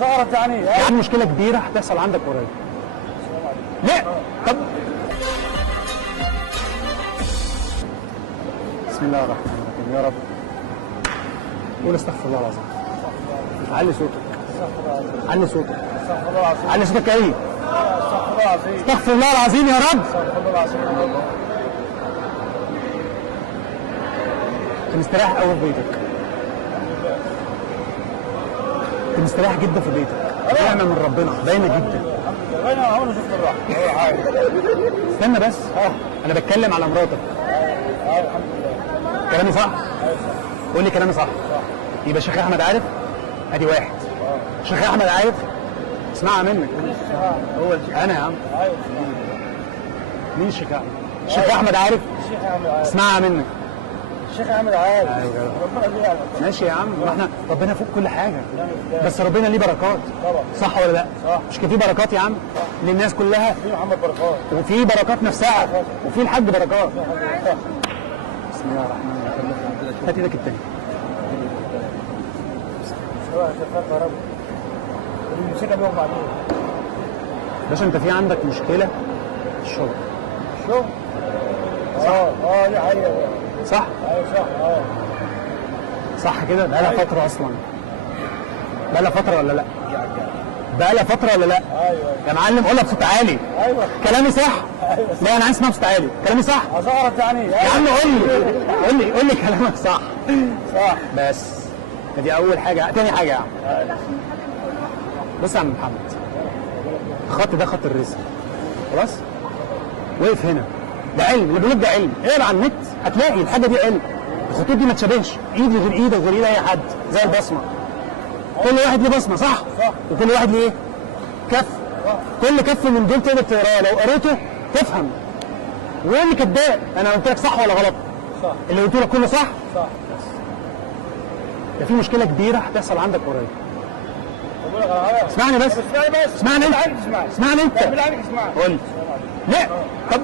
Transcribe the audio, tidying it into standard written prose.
ظهرت يعني في مشكله كبيره هتحصل عندك قريب. لا طب بسم الله الرحمن الرحيم. يا رب قول استغفر الله العظيم. علي صوتك، علي صوتك، استغفر الله العظيم. علي صوتك ايه؟ استغفر الله العظيم. استغفر الله العظيم يا رب. استغفر الله العظيم يا رب. انت مستريح قوي في بيتك، انت مستريح جدا في بيتك، نعمه من ربنا باينه جدا. انا عمري شفت الراحه. استنى بس، انا بتكلم على مراتك. الحمد لله. كلامي صح؟ قول لي كلامي صح. يبقى الشيخ احمد عارف؟ ادي واحد. الشيخ احمد عارف؟ اسمعها منك. هو انا يا عم. ايوه مين الشيخ احمد؟ الشيخ احمد عارف؟ الشيخ احمد عارف. اسمعها منك. الشيخ احمد عارف. أيوة. ربنا يجعل. ماشي يا عم، ما احنا ربنا فوق كل حاجه، بس ربنا ليه بركات. طبعا. صح ولا لا؟ صح. مش كان في بركات يا عم؟ للناس كلها، في محمد بركات. وفي بركات نفسها، وفي الحاج بركات. صح. بسم الله الرحمن الرحيم. هات ايدك التاني. سواء شغال كهرباء. الموسيقى بيغمى عليه. باشا انت في عندك مشكله في الشغل. شو؟ دي حقيقة. صح؟ ايوه صح. صح كده؟ بقالها فتره اصلا. بقالها فتره ولا لا؟ بقالها فتره ولا لا؟ ايوه يا معلم قولها بصوت عالي. ايوه. كلامي صح؟ ايوه. لا انا عايز اسمع بصوت عالي. كلامي صح؟ ظهرت يعني. يا عم قول لي كلامك صح. صح. بس دي اول حاجه. تاني حاجه يا عم، بص يا عم محمد، الخط ده خط الرزق خلاص. وقف هنا، ده علم اللي بيقول ده علم. اقرا على النت هتلاقي الحاجه دي علم. الخطوط دي ما تشابهش، ايدي غير ايدك غير ايد اي حد، زي البصمه. كل واحد ليه بصمه، صح؟ صح. وكل واحد ليه كف. كل كف من دول تقدر تقراه، لو قريته تفهم. وقول لي كذاب، انا قلت لك صح ولا غلط؟ صح. اللي قلت لك كله صح؟ صح. ده في مشكله كبيره هتحصل عندك قريب. بقول لك على حاجه. اسمعني بس، اسمعني بس. اسمعني انت، اسمعني. اسمعني انت. بالله عليك اسمعني. قول لي. لا طب